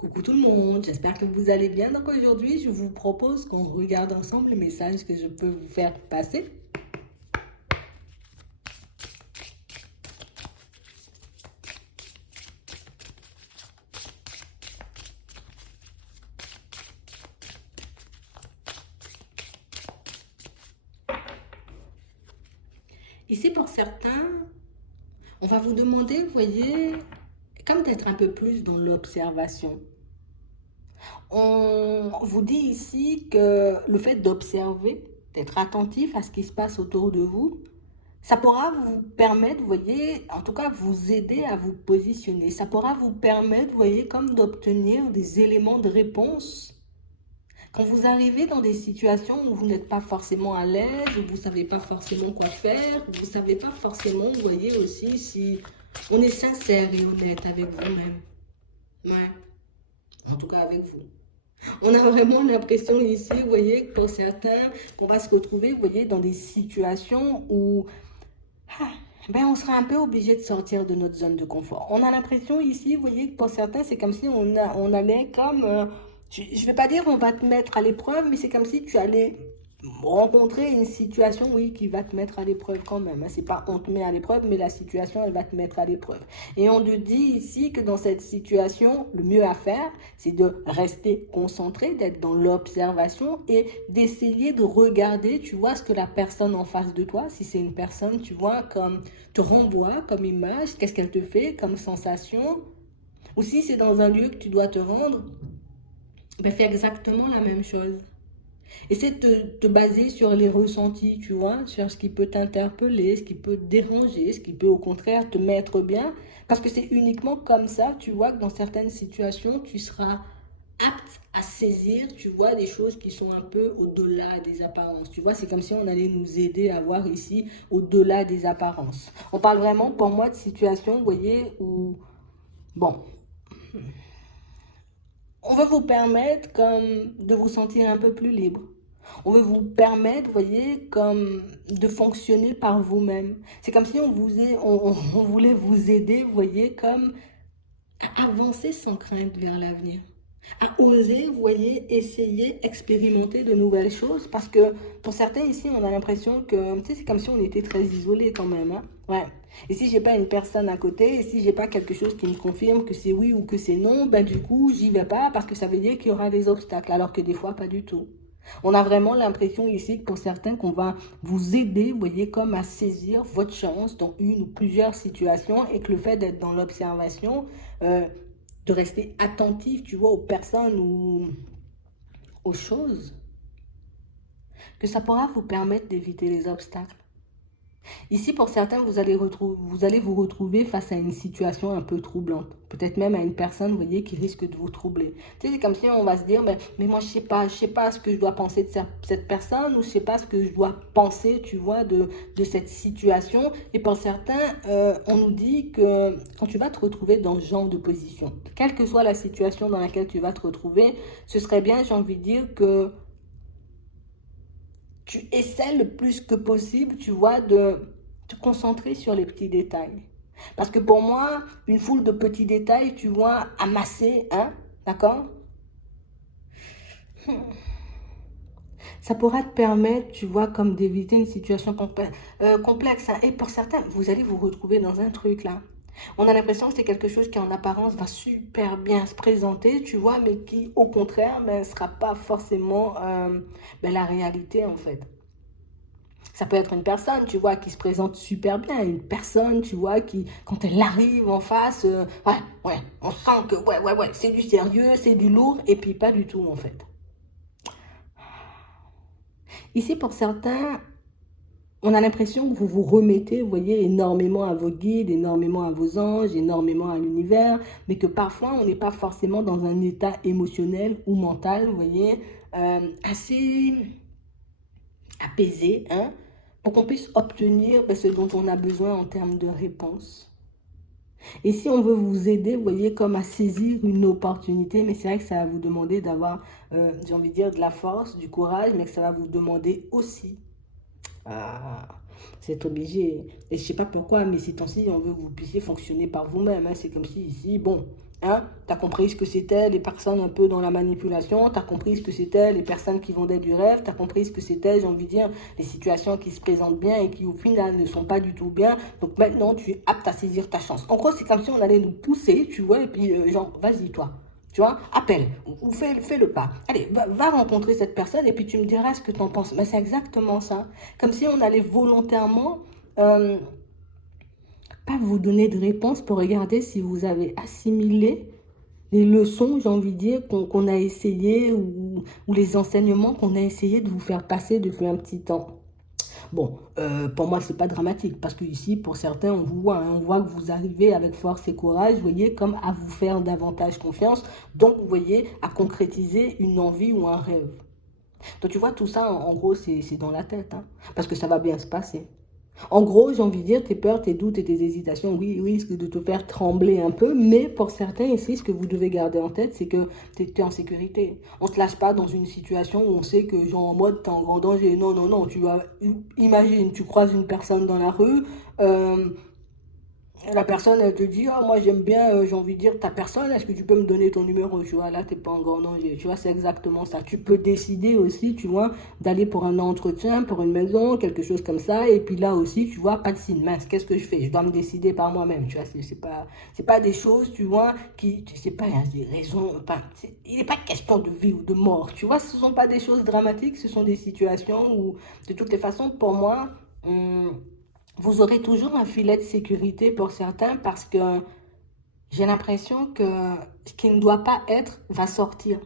Coucou tout le monde, j'espère que vous allez bien. Donc aujourd'hui, je vous propose qu'on regarde ensemble le message que je peux vous faire passer. Ici, pour certains, on va vous demander, vous voyez, comme d'être un peu plus dans l'observation. On vous dit ici que le fait d'observer, d'être attentif à ce qui se passe autour de vous, ça pourra vous permettre, vous voyez, en tout cas vous aider à vous positionner. Ça pourra vous permettre, vous voyez, comme d'obtenir des éléments de réponse. Quand vous arrivez dans des situations où vous n'êtes pas forcément à l'aise, où vous ne savez pas forcément quoi faire, où vous ne savez pas forcément, vous voyez aussi, si on est sincère et honnête avec vous-même. Ouais, en tout cas avec vous. On a vraiment l'impression ici, vous voyez, que pour certains, qu'on va se retrouver, vous voyez, dans des situations où ah, ben on sera un peu obligé de sortir de notre zone de confort. On a l'impression ici, vous voyez, que pour certains, c'est comme si on allait comme... je ne vais pas dire on va te mettre à l'épreuve, mais c'est comme si tu allais rencontrer une situation, oui, qui va te mettre à l'épreuve quand même. C'est pas on te met à l'épreuve, mais la situation, elle va te mettre à l'épreuve. Et on te dit ici que dans cette situation, le mieux à faire, c'est de rester concentré, d'être dans l'observation et d'essayer de regarder, tu vois, ce que la personne en face de toi, si c'est une personne, tu vois, comme te renvoie comme image, qu'est-ce qu'elle te fait comme sensation, ou si c'est dans un lieu que tu dois te rendre, ben fais exactement la même chose. Essaie de te baser sur les ressentis, tu vois, sur ce qui peut t'interpeller, ce qui peut te déranger, ce qui peut au contraire te mettre bien. Parce que c'est uniquement comme ça, tu vois, que dans certaines situations, tu seras apte à saisir, tu vois, des choses qui sont un peu au-delà des apparences. Tu vois, c'est comme si on allait nous aider à voir ici au-delà des apparences. On parle vraiment, pour moi, de situations, vous voyez, où, bon, on veut vous permettre comme de vous sentir un peu plus libre. On veut vous permettre, vous voyez, comme de fonctionner par vous-même. C'est comme si on voulait vous aider, vous voyez, comme à avancer sans crainte vers l'avenir. À oser, vous voyez, essayer, expérimenter de nouvelles choses. Parce que pour certains ici, on a l'impression que, tu sais, c'est comme si on était très isolés quand même. Hein? Ouais. Et si j'ai pas une personne à côté, et si j'ai pas quelque chose qui me confirme que c'est oui ou que c'est non, ben du coup, j'y vais pas parce que ça veut dire qu'il y aura des obstacles. Alors que des fois, pas du tout. On a vraiment l'impression ici, pour certains, qu'on va vous aider, vous voyez, comme à saisir votre chance dans une ou plusieurs situations et que le fait d'être dans l'observation, de rester attentif, tu vois, aux personnes ou aux choses, que ça pourra vous permettre d'éviter les obstacles. Ici, pour certains, vous allez vous retrouver face à une situation un peu troublante. Peut-être même à une personne, vous voyez, qui risque de vous troubler. Tu sais, c'est comme si on va se dire, mais moi, je sais pas ce que je dois penser de cette personne ou je sais pas ce que je dois penser, tu vois, de cette situation. Et pour certains, on nous dit que quand tu vas te retrouver dans ce genre de position, quelle que soit la situation dans laquelle tu vas te retrouver, ce serait bien, j'ai envie de dire, que tu essaies le plus que possible, tu vois, de te concentrer sur les petits détails. Parce que pour moi, une foule de petits détails, tu vois, amassés, hein, d'accord, ça pourra te permettre, tu vois, comme d'éviter une situation complexe. Hein. Et pour certains, vous allez vous retrouver dans un truc là. On a l'impression que c'est quelque chose qui en apparence va super bien se présenter, tu vois, mais qui au contraire ne sera pas forcément la réalité en fait. Ça peut être une personne, tu vois, qui se présente super bien. Une personne, tu vois, qui, quand elle arrive en face, ouais, on sent que, ouais, c'est du sérieux, c'est du lourd, et puis pas du tout, en fait. Ici, pour certains, on a l'impression que vous vous remettez, vous voyez, énormément à vos guides, énormément à vos anges, énormément à l'univers, mais que parfois, on n'est pas forcément dans un état émotionnel ou mental, vous voyez, assez apaisé, hein, pour qu'on puisse obtenir ce dont on a besoin en termes de réponse. Et si on veut vous aider, vous voyez, comme à saisir une opportunité, mais c'est vrai que ça va vous demander d'avoir, j'ai envie de dire, de la force, du courage, mais que ça va vous demander aussi, ah, c'est obligé. Et je sais pas pourquoi, mais ces temps-ci, on veut que vous puissiez fonctionner par vous-même. Hein. C'est comme si ici, bon, Hein? Tu as compris ce que c'était les personnes un peu dans la manipulation, tu as compris ce que c'était les personnes qui vendaient du rêve, tu as compris ce que c'était, j'ai envie de dire, les situations qui se présentent bien et qui au final ne sont pas du tout bien. Donc maintenant, tu es apte à saisir ta chance. En gros, c'est comme si on allait nous pousser, tu vois, et puis genre, vas-y toi. Tu vois, appelle ou fais le pas. Allez, va rencontrer cette personne et puis tu me diras ce que tu en penses. Mais c'est exactement ça. Comme si on allait volontairement euh, pas vous donner de réponse pour regarder si vous avez assimilé les leçons, j'ai envie de dire, qu'on a essayé ou les enseignements qu'on a essayé de vous faire passer depuis un petit temps. Bon, pour moi, c'est pas dramatique parce que ici, pour certains, on vous voit, hein, on voit que vous arrivez avec force et courage, vous voyez, comme à vous faire davantage confiance. Donc, vous voyez, à concrétiser une envie ou un rêve. Donc, tu vois, tout ça, en gros, c'est dans la tête, hein, parce que ça va bien se passer. En gros, j'ai envie de dire, tes peurs, tes doutes et tes hésitations, oui, risquent de te faire trembler un peu, mais pour certains ici, ce que vous devez garder en tête, c'est que tu es en sécurité. On ne te lâche pas dans une situation où on sait que, genre, en mode, tu es en grand danger. Non, non, non, imagine, tu croises une personne dans la rue, euh, la personne, elle te dit, ah, moi j'aime bien, j'ai envie de dire, ta personne, est-ce que tu peux me donner ton numéro? Tu vois, là, t'es pas en grand danger. Tu vois, c'est exactement ça. Tu peux décider aussi, tu vois, d'aller pour un entretien, pour une maison, quelque chose comme ça. Et puis là aussi, tu vois, pas de signe mince. Qu'est-ce que je fais? Je dois me décider par moi-même. Tu vois, c'est pas des choses, tu vois, qui, c'est pas hein, des raisons, enfin, il n'est pas question de vie ou de mort. Tu vois, ce sont pas des choses dramatiques, ce sont des situations où, de toutes les façons, pour moi, vous aurez toujours un filet de sécurité pour certains parce que j'ai l'impression que ce qui ne doit pas être va sortir.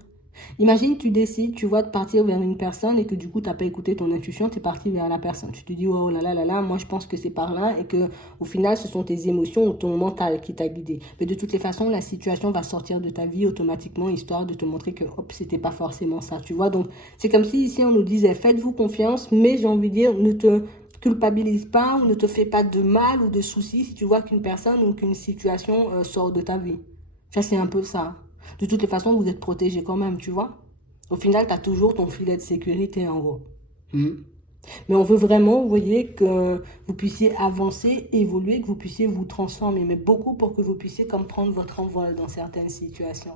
Imagine, tu décides, tu vois, de partir vers une personne et que du coup, tu n'as pas écouté ton intuition, tu es parti vers la personne. Tu te dis, oh là là là là, moi je pense que c'est par là et que au final, ce sont tes émotions ou ton mental qui t'a guidé. Mais de toutes les façons, la situation va sortir de ta vie automatiquement, histoire de te montrer que, hop, c'était pas forcément ça, tu vois. Donc, c'est comme si ici, on nous disait, faites-vous confiance, mais j'ai envie de dire, ne te culpabilise pas ou ne te fais pas de mal ou de soucis si tu vois qu'une personne ou qu'une situation sort de ta vie. Ça, c'est un peu ça. De toutes les façons, vous êtes protégé quand même, tu vois. Au final, tu as toujours ton filet de sécurité en gros. Hmm. Mais on veut vraiment, vous voyez, que vous puissiez avancer, évoluer, que vous puissiez vous transformer, mais beaucoup pour que vous puissiez comme prendre votre envol dans certaines situations.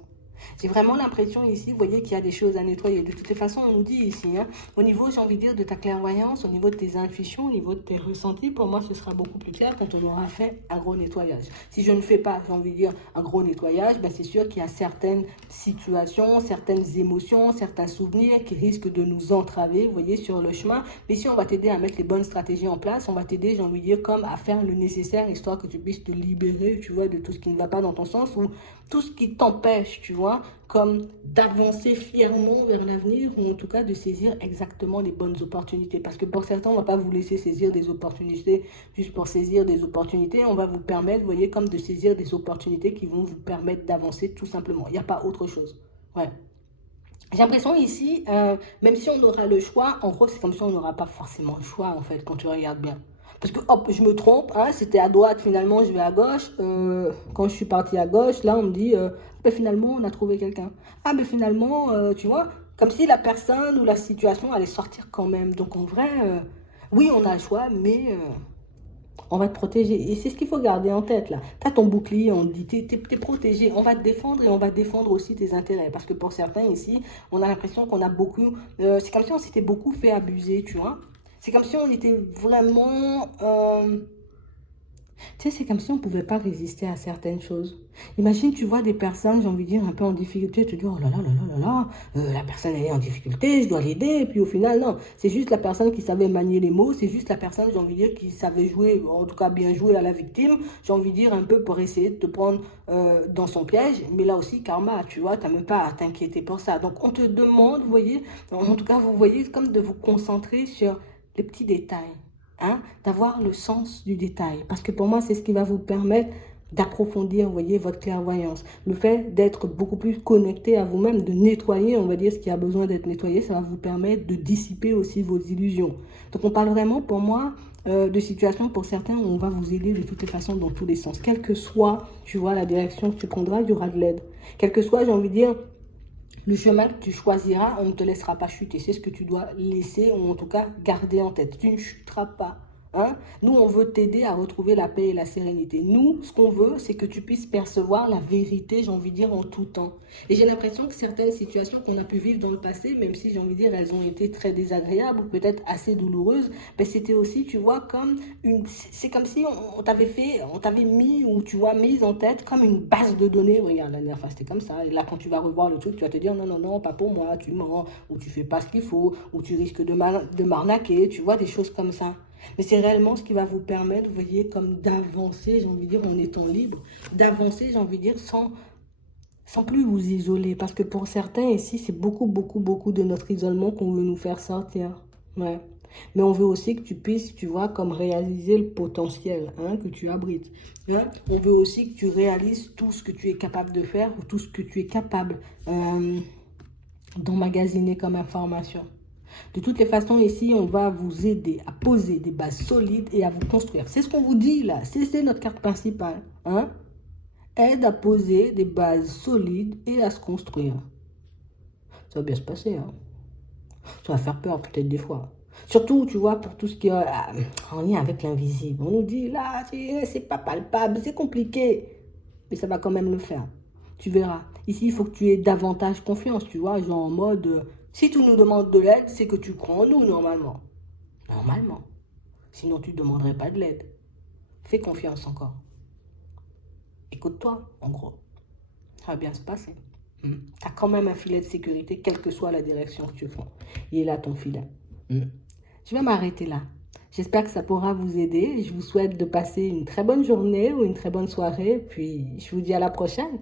J'ai vraiment l'impression ici, vous voyez, qu'il y a des choses à nettoyer. De toutes les façons, on nous dit ici, hein, au niveau, j'ai envie de dire, de ta clairvoyance, au niveau de tes intuitions, au niveau de tes ressentis, pour moi, ce sera beaucoup plus clair quand on aura fait un gros nettoyage. Si je ne fais pas, j'ai envie de dire, un gros nettoyage, ben c'est sûr qu'il y a certaines situations, certaines émotions, certains souvenirs qui risquent de nous entraver, vous voyez, sur le chemin. Mais si on va t'aider à mettre les bonnes stratégies en place, on va t'aider, j'ai envie de dire, comme à faire le nécessaire, histoire que tu puisses te libérer, tu vois, de tout ce qui ne va pas dans ton sens ou tout ce qui t'empêche, tu vois, comme d'avancer fièrement vers l'avenir ou en tout cas de saisir exactement les bonnes opportunités. Parce que pour certains, on ne va pas vous laisser saisir des opportunités juste pour saisir des opportunités. On va vous permettre, vous voyez, comme de saisir des opportunités qui vont vous permettre d'avancer tout simplement. Il n'y a pas autre chose. Ouais. J'ai l'impression ici, même si on aura le choix, en gros, c'est comme si on n'aura pas forcément le choix, en fait, quand tu regardes bien. Parce que, hop, je me trompe, hein, c'était à droite, finalement, je vais à gauche. Quand je suis partie à gauche, là, on me dit, ben, finalement, on a trouvé quelqu'un. Ah, mais finalement, tu vois, comme si la personne ou la situation allait sortir quand même. Donc, en vrai, oui, on a le choix, mais on va te protéger. Et c'est ce qu'il faut garder en tête là. Tu as ton bouclier, on te dit, t'es protégé. On va te défendre et on va défendre aussi tes intérêts. Parce que pour certains ici, on a l'impression qu'on a beaucoup... c'est comme si on s'était beaucoup fait abuser, tu vois. C'est comme si on était vraiment... tu sais, c'est comme si on ne pouvait pas résister à certaines choses. Imagine, tu vois des personnes, j'ai envie de dire, un peu en difficulté, tu te dis, oh là là là là là là, la personne elle est en difficulté, je dois l'aider, et puis au final, non. C'est juste la personne qui savait manier les mots, c'est juste la personne, j'ai envie de dire, qui savait jouer, en tout cas bien jouer à la victime, j'ai envie de dire, un peu pour essayer de te prendre dans son piège, mais là aussi, karma, tu vois, tu n'as même pas à t'inquiéter pour ça. Donc, on te demande, vous voyez, en tout cas, vous voyez, comme de vous concentrer sur les petits détails. Hein, d'avoir le sens du détail. Parce que pour moi, c'est ce qui va vous permettre d'approfondir, vous voyez, votre clairvoyance. Le fait d'être beaucoup plus connecté à vous-même, de nettoyer, on va dire, ce qui a besoin d'être nettoyé, ça va vous permettre de dissiper aussi vos illusions. Donc, on parle vraiment, pour moi, de situations pour certains où on va vous aider de toutes les façons, dans tous les sens. Quelle que soit, tu vois, la direction que tu prendras, il y aura de l'aide. Quel que soit, j'ai envie de dire, le chemin que tu choisiras, on ne te laissera pas chuter. C'est ce que tu dois laisser, ou en tout cas garder en tête. Tu ne chuteras pas. Hein? Nous, on veut t'aider à retrouver la paix et la sérénité. Nous, ce qu'on veut, c'est que tu puisses percevoir la vérité, j'ai envie de dire, en tout temps. Et j'ai l'impression que certaines situations qu'on a pu vivre dans le passé, même si j'ai envie de dire, elles ont été très désagréables ou peut-être assez douloureuses, ben c'était aussi, tu vois, comme une... C'est comme si on t'avait fait, on t'avait mis, ou tu vois, mis en tête comme une base de données. Regarde, la dernière fois, c'était comme ça. Et là, quand tu vas revoir le truc, tu vas te dire, non, non, non, pas pour moi, tu mens, ou tu fais pas ce qu'il faut, ou tu risques de m'arnaquer, tu vois, des choses comme ça. Mais c'est réellement ce qui va vous permettre, vous voyez, comme d'avancer, j'ai envie de dire, en étant libre, d'avancer, j'ai envie de dire, sans plus vous isoler. Parce que pour certains ici, c'est beaucoup, beaucoup, beaucoup de notre isolement qu'on veut nous faire sortir. Ouais. Mais on veut aussi que tu puisses, tu vois, comme réaliser le potentiel hein, que tu abrites. Hein. On veut aussi que tu réalises tout ce que tu es capable de faire ou tout ce que tu es capable d'emmagasiner comme information. De toutes les façons, ici, on va vous aider à poser des bases solides et à vous construire. C'est ce qu'on vous dit là. C'est notre carte principale. Hein? Aide à poser des bases solides et à se construire. Ça va bien se passer. Hein? Ça va faire peur peut-être des fois. Surtout, tu vois, pour tout ce qui est en lien avec l'invisible. On nous dit là, c'est pas palpable, c'est compliqué. Mais ça va quand même le faire. Tu verras. Ici, il faut que tu aies davantage confiance, tu vois, genre en mode, si tu nous demandes de l'aide, c'est que tu crois en nous, normalement. Normalement. Sinon, tu ne demanderais pas de l'aide. Fais confiance encore. Écoute-toi, en gros. Ça va bien se passer. Tu as quand même un filet de sécurité, quelle que soit la direction que tu prends. Il est là, ton filet. Je vais m'arrêter là. J'espère que ça pourra vous aider. Je vous souhaite de passer une très bonne journée ou une très bonne soirée. Puis, je vous dis à la prochaine.